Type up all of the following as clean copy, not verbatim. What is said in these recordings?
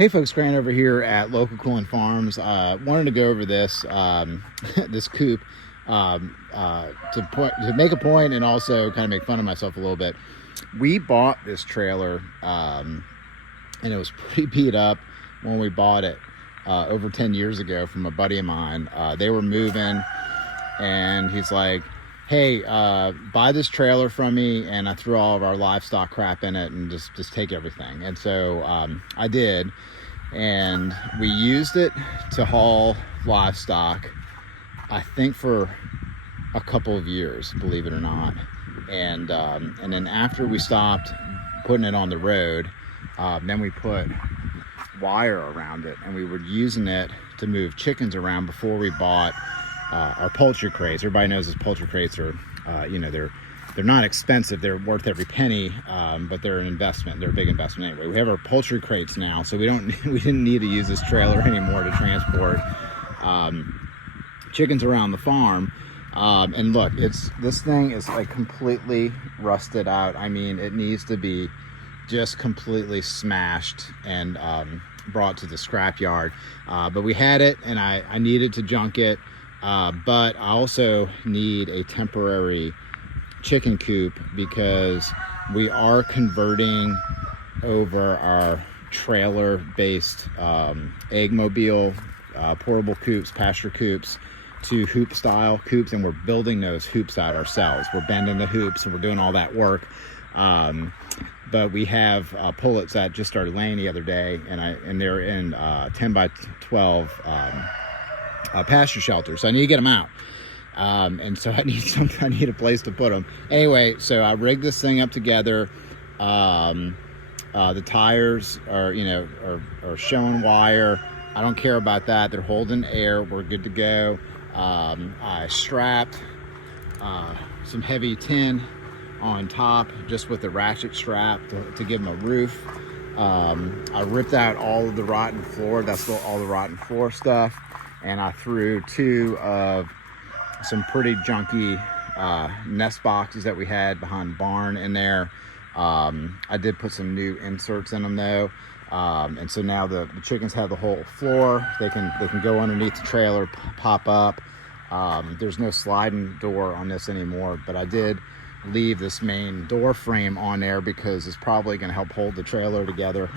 Hey folks, Grant over here at Local Cooling Farms. Wanted to go over this this coop to make a point and also kind of make fun of myself a little bit. We bought this trailer and it was pretty beat up when we bought it over 10 years ago from a buddy of mine. They were moving and he's like, hey, buy this trailer from me, and I threw all of our livestock crap in it and just take everything. And so I did, and we used it to haul livestock, I think for a couple of years, believe it or not. And then after we stopped putting it on the road, then we put wire around it, and we were using it to move chickens around before we bought our poultry crates. Everybody knows those poultry crates are, they're not expensive. They're worth every penny, but they're an investment. They're a big investment anyway. We have our poultry crates now, so we didn't need to use this trailer anymore to transport chickens around the farm. And look, this thing is like completely rusted out. I mean, it needs to be just completely smashed and brought to the scrap yard. But we had it, and I needed to junk it. But I also need a temporary chicken coop because we are converting over our trailer-based egg mobile portable coops, pasture coops, to hoop style coops, and we're building those hoops out ourselves. We're bending the hoops and we're doing all that work. But we have pullets that just started laying the other day, and they're in 10 by 12 pasture shelter, so I need to get them out, and so I need a place to put them. Anyway, so I rigged this thing up together. The tires are showing wire. I don't care about that. They're holding air. We're good to go. I strapped some heavy tin on top just with a ratchet strap to give them a roof. I ripped out all of the rotten floor. That's all the rotten floor stuff. And I threw two of some pretty junky nest boxes that we had behind the barn in there. I did put some new inserts in them though. And so now the chickens have the whole floor. They can go underneath the trailer, pop up. There's no sliding door on this anymore, but I did leave this main door frame on there because it's probably going to help hold the trailer together.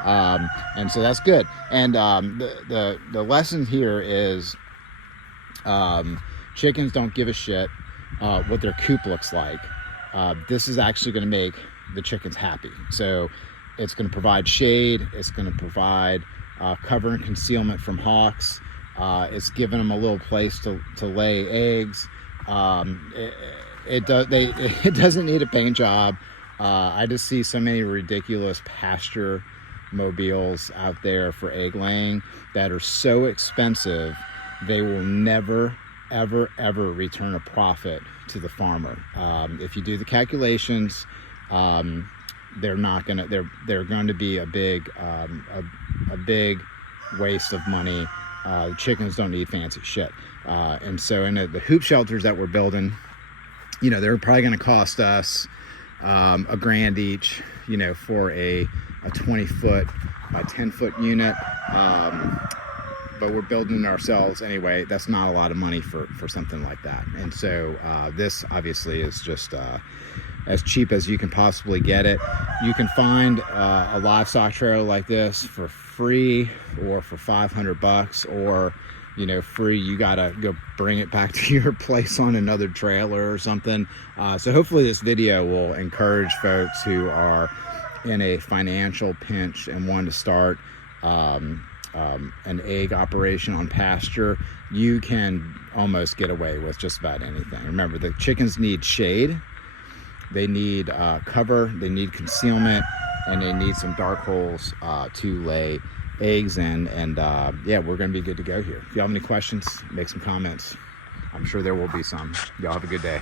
And so that's good. And the lesson here is chickens don't give a shit what their coop looks like. This is actually going to make the chickens happy. So it's going to provide shade. It's going to provide cover and concealment from hawks. It's giving them a little place to lay eggs. It doesn't need a paint job. I just see so many ridiculous pasture mobiles out there for egg laying that are so expensive they will never ever return a profit to the farmer. If you do the calculations, they're going to be a big waste of money. Chickens don't need fancy shit. And so in the hoop shelters that we're building, they're probably going to cost us $1,000 each, for a 20-foot by 10-foot unit. But we're building it ourselves anyway. That's not a lot of money for something like that. And so this obviously is just as cheap as you can possibly get it. You can find a livestock trailer like this for free or for $500, or free. You gotta go bring it back to your place on another trailer or something. So hopefully this video will encourage folks who are in a financial pinch and want to start an egg operation on pasture. You can almost get away with just about anything. Remember, the chickens need shade, they need cover, they need concealment, and they need some dark holes to lay eggs in. And yeah, we're gonna be good to go here. If you have any questions, make some comments. I'm sure there will be some. Y'all have a good day.